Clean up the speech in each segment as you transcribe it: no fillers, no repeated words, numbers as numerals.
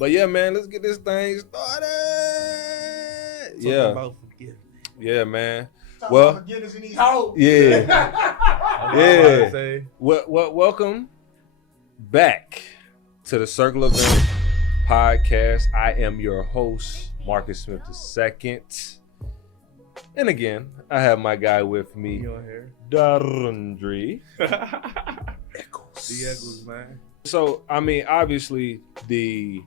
But yeah, man, let's get this thing started. Talking about forgiveness. Yeah, man. Talk Well, about forgiveness in these hoes. Yeah. Welcome back to the Circle Event podcast. I am your host, Marcus Smith II. And again, I have my guy with me, Dondre. Echols. The Echols, man. So, I mean, obviously, the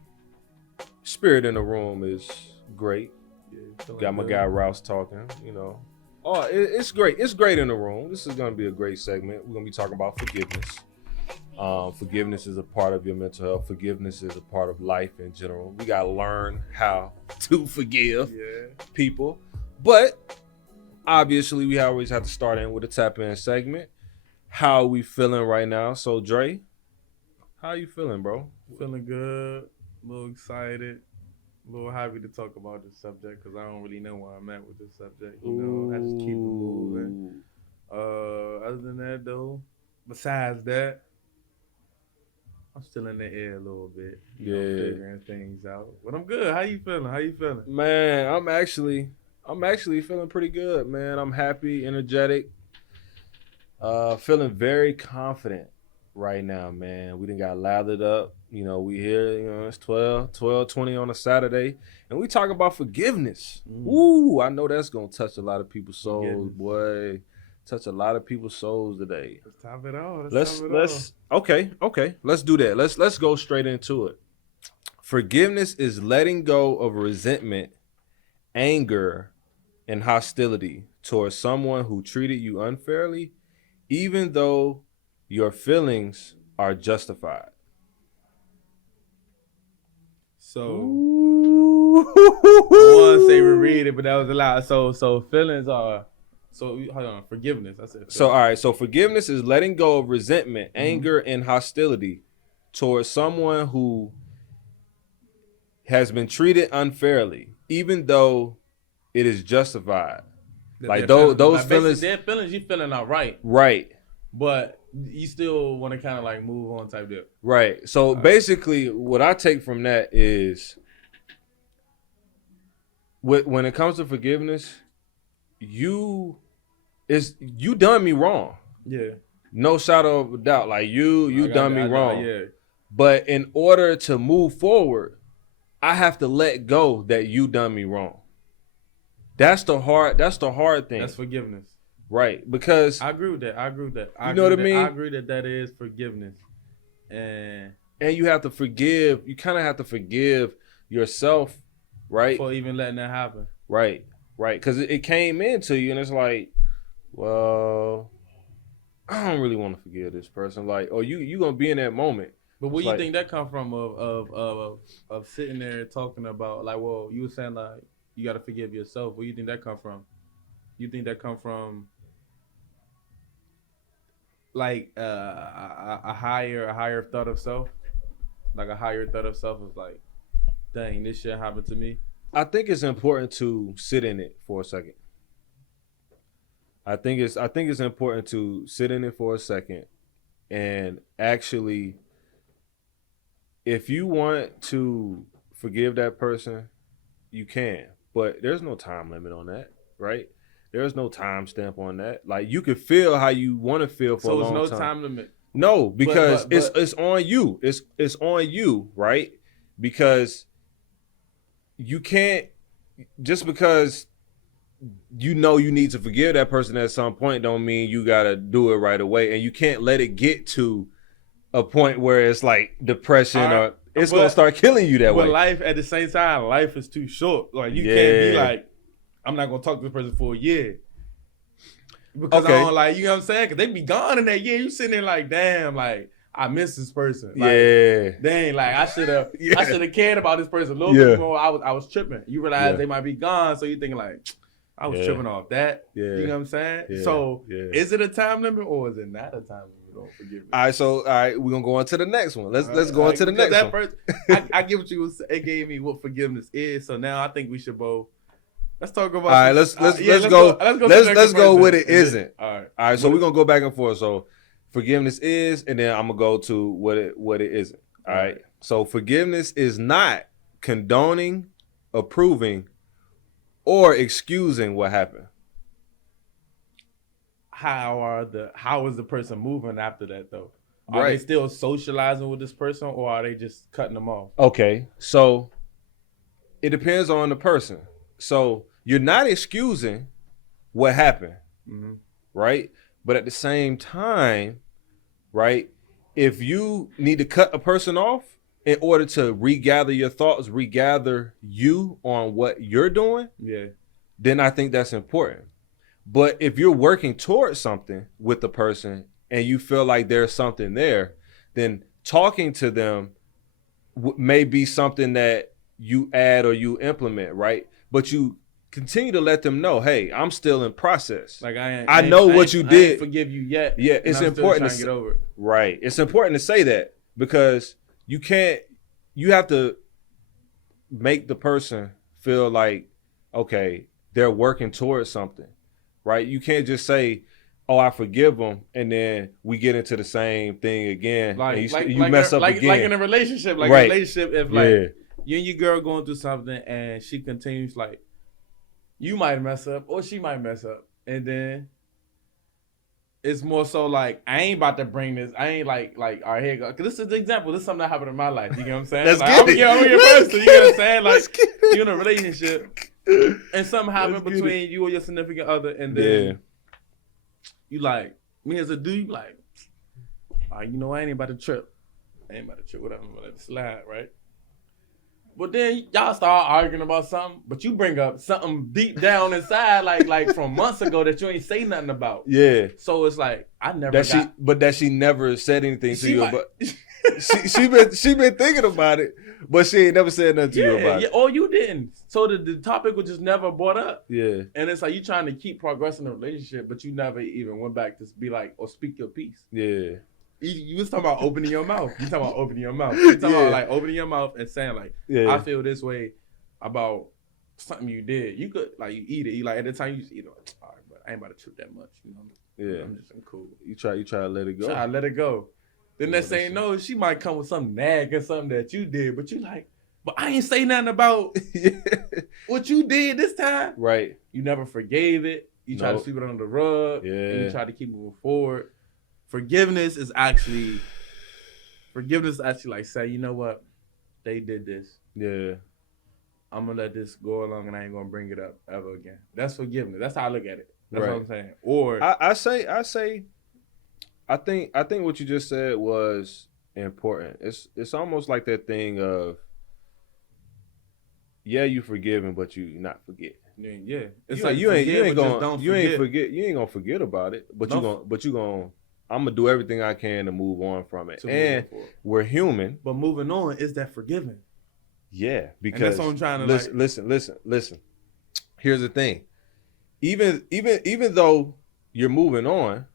spirit in the room is great. Yeah, got my guy Rouse talking, you know. Oh, it's great. It's great in the room. This is going to be a great segment. We're going to be talking about forgiveness. Forgiveness is a part of your mental health. Forgiveness is a part of life in general. We got to learn how to forgive people. But obviously, we always have to start in with a tap-in segment. How are we feeling right now? So, Dre, how you feeling, bro? Feeling good. A little excited. A little happy to talk about this subject because I don't really know where I'm at with this subject. You know, I just keep it moving. Other than that, though, besides that, I'm still in the air a little bit. You know, figuring things out. But I'm good. How you feeling? Man, I'm actually feeling pretty good, man. I'm happy, energetic, feeling very confident right now, man. We done got lathered up. You know, we here, you know, it's 12:20 on a Saturday, and we talk about forgiveness. Ooh, I know that's going to touch a lot of people's souls, boy. Touch a lot of people's souls today. Let's top it all. Okay. Let's do that. Let's go straight into it. Forgiveness is letting go of resentment, anger, and hostility towards someone who treated you unfairly, even though your feelings are justified. So, I want to say reread it, but that was a lot. So feelings are, hold on, forgiveness. I said feelings. So, all right. So forgiveness is letting go of resentment, anger, and hostility towards someone who has been treated unfairly, even though it is justified. Like those feelings. Their feelings, you feeling all right. Right. But you still want to kind of like move on type deal. Right. So basically what I take from that is when it comes to forgiveness, you done me wrong. Yeah. No shadow of a doubt. Like you done me wrong. Yeah. But in order to move forward, I have to let go that you done me wrong. That's the hard thing. That's forgiveness. Right, because I agree with that. You know what I mean? I agree that is forgiveness, and you have to forgive. You kind of have to forgive yourself, right? For even letting that happen. Right, because it came into you, and it's like, well, I don't really want to forgive this person. Like, or you gonna be in that moment. But where do you think that come from? Of sitting there talking about like, well, you were saying like you got to forgive yourself. Where do you think that come from? You think that come from like a higher thought of self? Like a higher thought of self is like, dang, this shit happened to me. I think it's important to sit in it for a second. I think it's important to sit in it for a second and actually, if you want to forgive that person, you can. But there's no time limit on that, right? There's no time stamp on that. Like, you can feel how you want to feel for a long time. So there's no time limit? No, because it's on you. It's on you, right? Because you can't, just because you know you need to forgive that person at some point don't mean you got to do it right away. And you can't let it get to a point where it's like depression or it's going to start killing you that way. But life, at the same time, life is too short. Like, you can't be like, I'm not going to talk to this person for a year. Because I don't like, you know what I'm saying? Because they be gone in that year. You sitting there like, damn, like, I miss this person. Like, dang, like, I should have cared about this person a little bit more. I was tripping. You realize they might be gone, so you thinking like, I was tripping off that. You know what I'm saying? So, is it a time limit or is it not a time limit? Don't forgive me. All right, we're gonna go on to the next one. Let's go on to the next one. First, I get what you was. It gave me what forgiveness is. So now I think we should both. Let's talk about. All right, let's go with it isn't. All right. So we're gonna go back and forth. So forgiveness is, and then I'm gonna go to what it isn't. All right. So forgiveness is not condoning, approving, or excusing what happened. How is the person moving after that though? Are they still socializing with this person, or are they just cutting them off? Okay, so it depends on the person. So you're not excusing what happened, right? But at the same time, right, if you need to cut a person off in order to regather your thoughts, regather you on what you're doing, then I think that's important. But if you're working towards something with the person and you feel like there's something there, then talking to them may be something that you add or you implement, right? But you continue to let them know, hey, I'm still in process. Like I know what you did. I ain't forgive you yet. Yeah, it's important to get over it. Right. It's important to say that because you have to make the person feel like, okay, they're working towards something, right? You can't just say, oh, I forgive them, and then we get into the same thing again. Like you mess up again. Like in a relationship. Like right. a relationship, if like you and your girl going through something and she continues, like, you might mess up or she might mess up. And then it's more so like, I ain't about to bring this. I ain't like, all right, here you go. Cause this is the example. This is something that happened in my life. You get what I'm saying? Let's like, get it. I'm your person. You get what I'm saying? Like, you're in a relationship and something happened between you or your significant other. And then you like, me as a dude, you like, all right, you know, I ain't about to trip. Whatever, I'm gonna let it slide, right? But then y'all start arguing about something, but you bring up something deep down inside, like from months ago that you ain't say nothing about. Yeah. So it's like she never said anything to you about. she been thinking about it, but she ain't never said nothing to you about it. Or you didn't. So the topic was just never brought up. Yeah. And it's like you trying to keep progressing the relationship, but you never even went back to be like or speak your piece. Yeah. You was talking about opening your mouth. You talking about opening your mouth. You talking about like opening your mouth and saying like, I feel this way about something you did. You could like you eat it. You like at the time you just eat it. Like, all right, but I ain't about to trip that much. You know. Yeah. I'm just cool. You try to let it go. Try to let it go. Then that saying no, she might come with some nag or something that you did, but you like, but I ain't say nothing about what you did this time. Right. You never forgave it. You try to sweep it under the rug. Yeah. And you try to keep moving forward. Forgiveness is actually like say, you know what? They did this. Yeah. I'm gonna let this go along and I ain't gonna bring it up ever again. That's forgiveness. That's how I look at it. That's what I'm saying. Or I think what you just said was important. It's almost like that thing of you forgiving, but you not forget. Yeah. It's you ain't gonna forget about it, but you gonna I'm gonna do everything I can to move on from it. And we're human. But moving on is that forgiving. Yeah, because and that's what I'm trying to listen. Here's the thing. Even though you're moving on,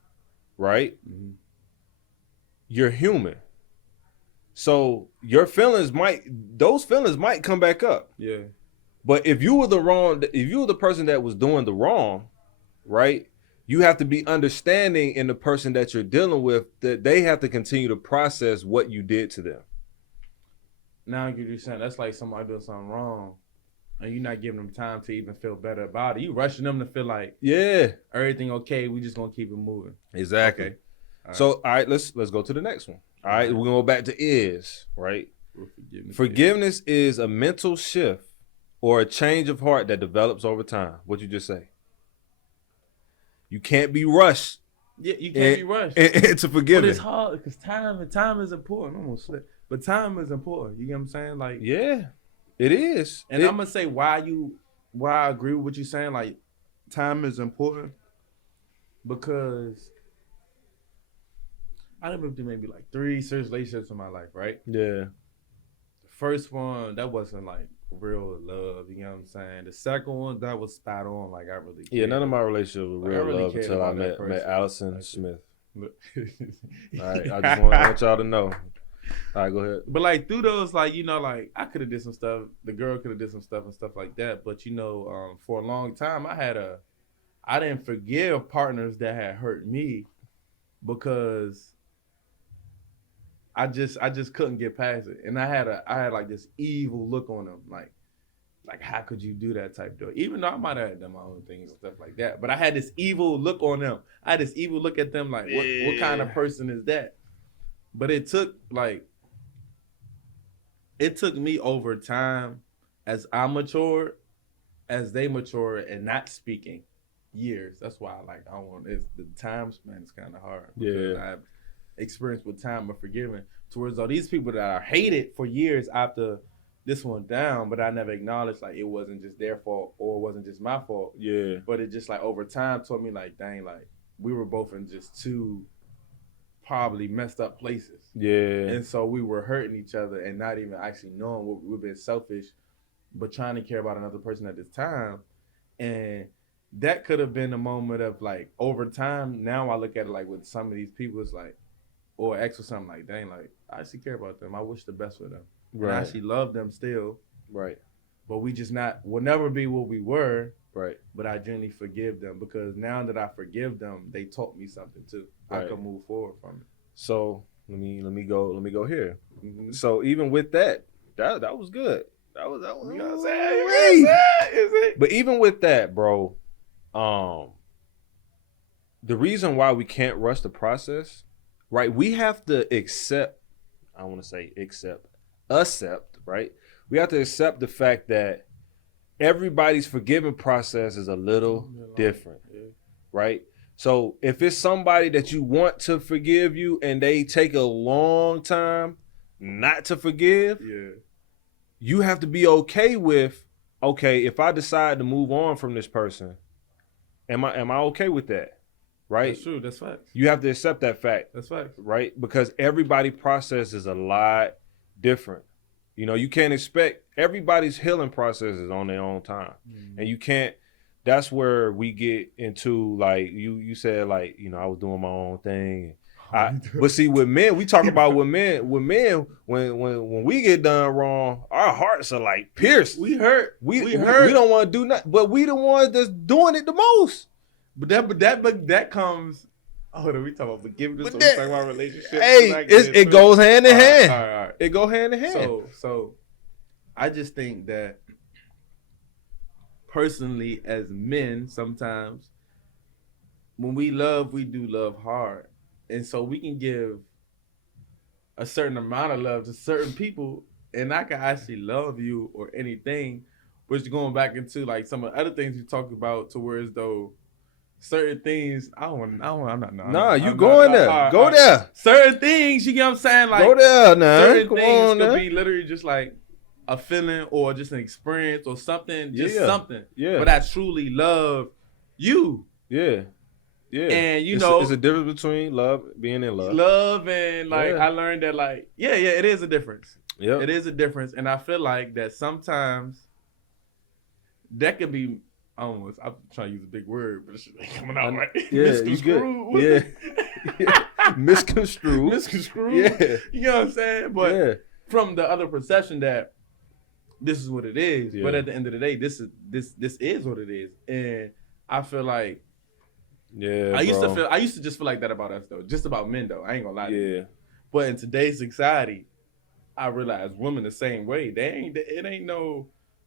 right? Mm-hmm. You're human. So your feelings might come back up. Yeah. But if you were the person that was doing the wrong, right? You have to be understanding in the person that you're dealing with that they have to continue to process what you did to them. Now you're saying that's like somebody doing something wrong, and you're not giving them time to even feel better about it. You rushing them to feel like everything okay. We just gonna keep it moving. Exactly. Okay. All right, let's go to the next one. All right, we're gonna go back to is right. Forgiveness is a mental shift or a change of heart that develops over time. What'd you just say? You can't be rushed. Yeah, you can't be rushed. To forgive it. But it's hard because time is important. I'm gonna slip. But time is important. You get what I'm saying? Like, yeah, it is. And I'm gonna say why I agree with what you're saying. Like, time is important because I done been through maybe like 3 serious relationships in my life, right? Yeah. The first one, that wasn't like real love, you know what I'm saying? The second one, that was spot on, like I really cared. Yeah, none of my relationships were real love until I met Allison Smith. All right, I just want y'all to know. All right, go ahead. But like through those, like, you know, like I could have did some stuff, the girl could have did some stuff and stuff like that. But you know, for a long time, I didn't forgive partners that had hurt me because I just couldn't get past it, and I had like this evil look on them, like how could you do that type deal? Even though I might have done my own things and stuff like that, but I had this evil look on them. I had this evil look at them, like what kind of person is that? But it took me over time as I matured, as they matured, and not speaking years. That's why I don't want it. The time span is kind of hard. Because I have experience with time of forgiving towards all these people that I hated for years after this went down, but I never acknowledged like it wasn't just their fault or it wasn't just my fault. Yeah. But it just like over time taught me like, dang, like we were both in just two probably messed up places. Yeah. And so we were hurting each other and not even actually knowing we've been selfish, but trying to care about another person at this time. And that could have been a moment of like over time. Now I look at it like with some of these people, it's like, or ex or something like, dang, like I actually care about them. I wish the best for them. Right. And I actually love them still. Right. But we just will never be what we were. Right. But I genuinely forgive them because now that I forgive them, they taught me something too. Right. I can move forward from it. So let me go here. Mm-hmm. So even with that was good. That was you know what I'm saying? Is it? But even with that, bro, the reason why we can't rush the process, right? We have to accept, right? We have to accept the fact that everybody's forgiving process is a little different, right? So if it's somebody that you want to forgive you and they take a long time not to forgive, you have to be okay with, if I decide to move on from this person, am I okay with that? Right? That's true. That's facts. You have to accept that fact. That's facts. Right? Because everybody's process is a lot different. You know, you can't expect everybody's healing process is on their own time. Mm-hmm. And you can't, that's where we get into like, you said like, you know, I was doing my own thing. But see, with men, we talk about with men, when we get done wrong, our hearts are like pierced. We hurt. We hurt. We don't want to do nothing, but we the ones that's doing it the most. But that comes. Hold on, we talking about forgiveness. We talking about relationships. Hey, it goes hand in hand. All right. It go hand in hand. So, I just think that personally, as men, sometimes when we love, we do love hard, and so we can give a certain amount of love to certain people, and I can actually love you or anything. Which going back into like some of the other things you talked about, to where as though. Certain things, I'm not. You going there. Go there. Certain things, you get what I'm saying? Like, go there now. Certain things could be literally just like a feeling or just an experience or something. Just something. Yeah. But I truly love you. Yeah. Yeah. And you know. It's a difference between being in love. Love and like, I learned that like, it is a difference. Yeah. It is a difference. And I feel like that sometimes that could be, I'm trying to use a big word, but it's just like coming out right. Yeah, misconstrued. Yeah. Misconstrued. Yeah. You know what I'm saying? But from the other perception that this is what it is, but at the end of the day, this is what it is. And I feel like I used to just feel like that about us though. Just about men though. I ain't gonna lie to you. But in today's society, I realize women the same way.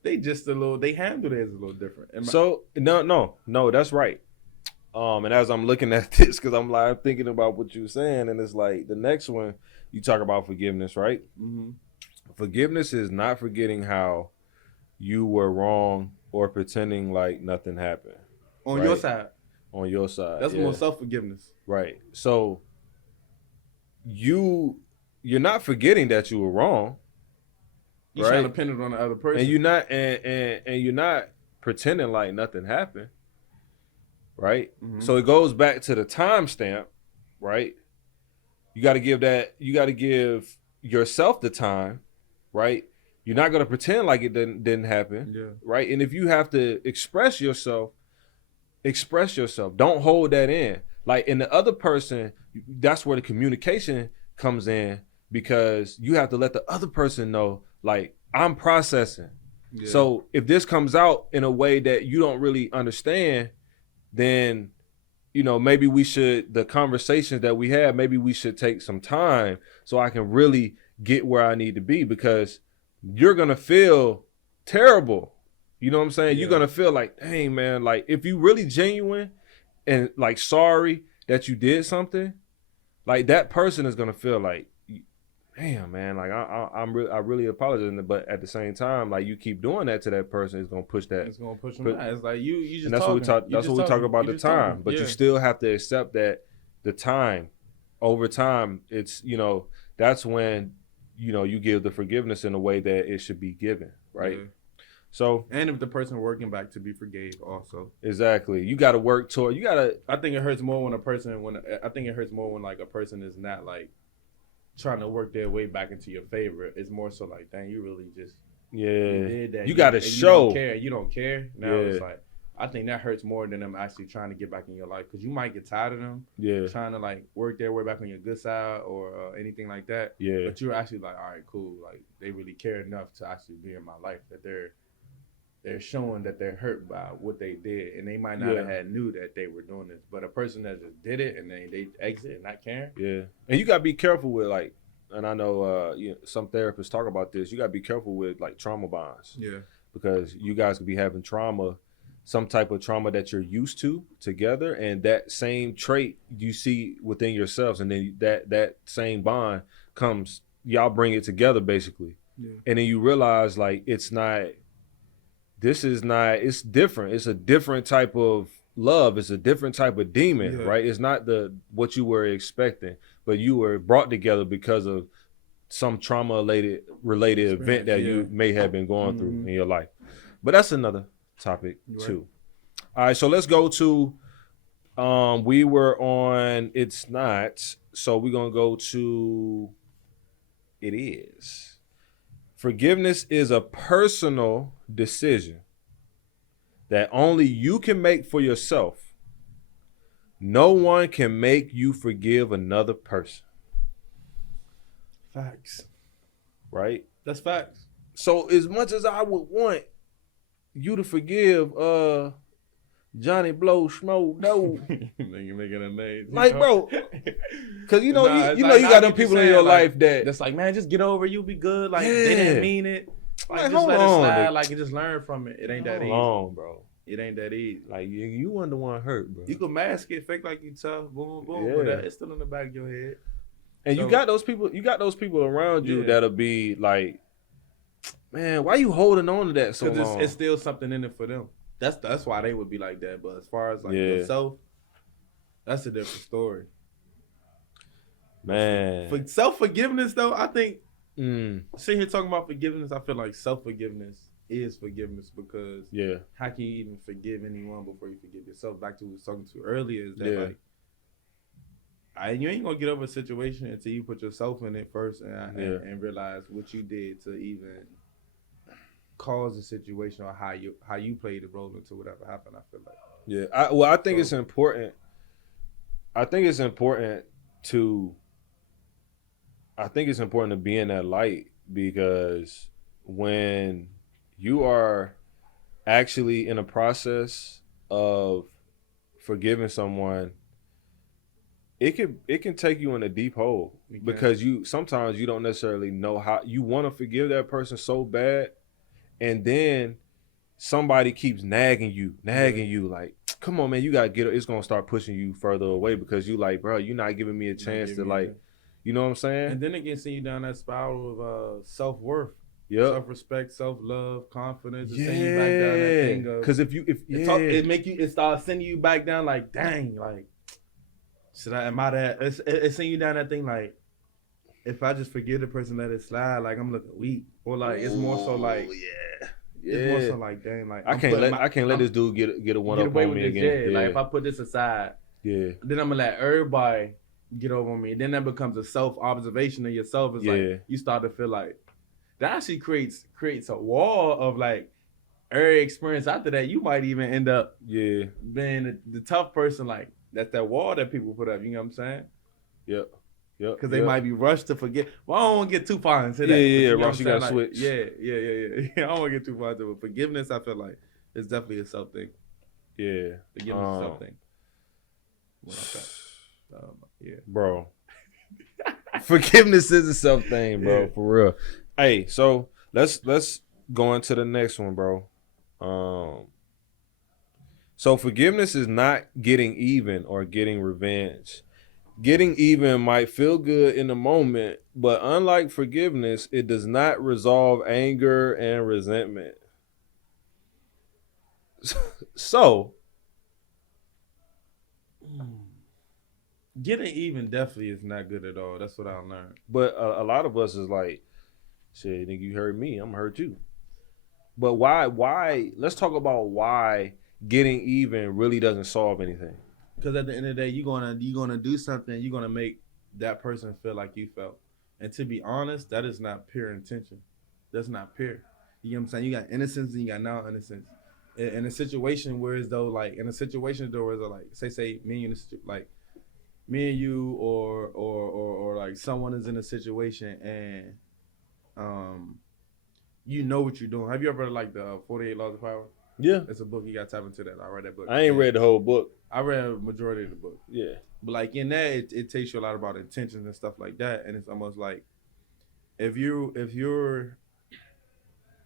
They just they handle it as a little different. So no, that's right. And as I'm looking at this, because I'm like thinking about what you're saying, and it's like the next one you talk about forgiveness, right? Mm-hmm. Forgiveness is not forgetting how you were wrong or pretending like nothing happened. On your side. On your side. That's more self-forgiveness. Right. So you're not forgetting that you were wrong. You're trying to pin it on the other person. And you're not and you're not pretending like nothing happened. Right? Mm-hmm. So it goes back to the timestamp, right? You gotta give yourself the time, right? You're not gonna pretend like it didn't happen. Right? And if you have to express yourself. Don't hold that in. Like in the other person, that's where the communication comes in, because you have to let the other person know, like, I'm processing. Yeah. So if this comes out in a way that you don't really understand, then maybe the conversations that we have, maybe we should take some time so I can really get where I need to be, because you're going to feel terrible. You know what I'm saying? Yeah. You're going to feel like, dang, man, like if you really genuine and like sorry that you did something, like that person is going to feel like, damn, man, like I really apologize, but at the same time, like you keep doing that to that person, it's gonna push that. It's gonna push them out. It's like you just. And that's what we talk. That's what we talk about, the time. But you still have to accept that the time, over time, it's that's when you give the forgiveness in a way that it should be given, right? Yeah. So, and if the person working back to be forgave, also exactly, you got to work toward. I think it hurts more when a person like a person is not like trying to work their way back into your favor. It's more so like, dang, you really just you did that. You got to show. You don't care. Now it's like, I think that hurts more than them actually trying to get back in your life, because you might get tired of them. Yeah. Trying to like work their way back on your good side or anything like that. Yeah. But you're actually like, all right, cool. Like they really care enough to actually be in my life that they're showing that they're hurt by what they did, and they might not have had knew that they were doing this. But a person that just did it and then they exit and not caring. Yeah, and you gotta be careful with like, and I know some therapists talk about this. You gotta be careful with like trauma bonds. Yeah, because you guys could be having trauma, some type of trauma that you're used to together, and that same trait you see within yourselves, and then that same bond comes. Y'all bring it together basically, and then you realize like it's different. It's a different type of love. It's a different type of demon, right? It's not what you were expecting, but you were brought together because of some trauma-related event that you may have been going through in your life. But that's another topic too. All right, so let's go to, we were on It's Not, so we're going to go to It Is. Forgiveness is a personal decision that only you can make for yourself. No one can make you forgive another person. Facts. Right? That's facts. So as much as I would want you to forgive Johnny Blow Schmo, no. You're making a name. Like, bro, because you got them people in your life that's like, man, just get over it, you'll be good. Like, they didn't mean it. Like, just let it slide. Like, and just learn from it. It ain't that easy. Bro. It ain't that easy. Like, you wasn't the one hurt, bro. You can mask it, fake like you tough, boom, boom, but it's still in the back of your head. And you got those people around you that'll be like, man, why you holding on to that so long? Because it's still something in it for them. That's why they would be like that. But as far as like yourself, that's a different story. Man. For self-forgiveness though, I think sitting here talking about forgiveness, I feel like self-forgiveness is forgiveness, because how can you even forgive anyone before you forgive yourself? Back to what we was talking to earlier, is that like you ain't gonna get over a situation until you put yourself in it first and realize what you did to even cause the situation, or how you played the role into whatever happened. I feel like I think it's important. I think it's important to be in that light, because when you are actually in a process of forgiving someone, it can take you in a deep hole, because sometimes you don't necessarily know how you want to forgive that person so bad. And then somebody keeps nagging you like, come on, man, you got to get it. It's going to start pushing you further away, because you like, bro, you're not giving me a chance to like, you know what I'm saying? And then it gets you down that spiral of self-worth, self-respect, self-love, confidence. Send you back down that thing of, because it starts sending you back down like, dang, like, it send you down that thing like, if I just forgive the person, let it slide, like I'm looking weak, or like it's more so like it's more so like, dang, like I can't let this dude get a one up on me again. Like if I put this aside, then I'm gonna let everybody get over on me. And then that becomes a self observation of yourself. It's like you start to feel like that actually creates a wall of like every experience after that. You might even end up being the tough person. Like that's that wall that people put up. You know what I'm saying? Yep. Because they might be rushed to forget. Well, I don't want to get too far into that. Rush, you got to switch. Yeah. I don't want to get too far into it. But forgiveness, I feel like, it's definitely a self thing. Yeah. Forgiveness is a self thing. Yeah, bro. Forgiveness is a self thing, bro. Yeah. For real. Hey, so let's go into the next one, bro. So forgiveness is not getting even or getting revenge. Getting even might feel good in the moment, but unlike forgiveness, it does not resolve anger and resentment. So, getting even definitely is not good at all. That's what I learned. But a lot of us is like, shit, nigga, you hurt me, I'm gonna hurt you. But why? Let's talk about why getting even really doesn't solve anything. Because at the end of the day, you're gonna do something. You're gonna make that person feel like you felt. And to be honest, that is not pure intention. That's not pure. You know what I'm saying? You got innocence and you got non-innocence. In a situation where as though like say me and you, like me and you or like someone is in a situation and you know what you're doing. Have you ever like the 48 Laws of Power? Yeah. It's a book. You got to tap into that. I read that book. I ain't read the whole book. I read a majority of the book. Yeah. But like in that, it takes you a lot about intentions and stuff like that. And it's almost like if you're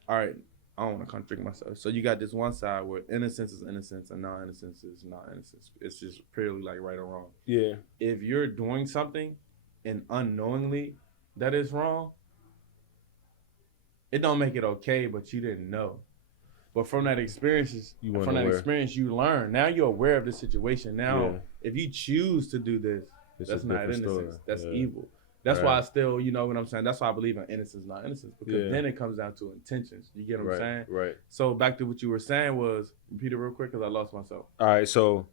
all right, I don't want to contradict myself. So you got this one side where innocence is innocence and non-innocence is non-innocence. It's just purely like right or wrong. Yeah. If you're doing something and unknowingly that is wrong, it don't make it okay, but you didn't know. But from that experience, you learn. Now you're aware of the situation. Now, if you choose to do this, that's not innocence. Story. That's evil. That's why I still, you know what I'm saying? That's why I believe in innocence, not innocence. Because then it comes down to intentions. You get what I'm saying? Right. So back to what you were saying was, repeat it real quick because I lost myself. All right. So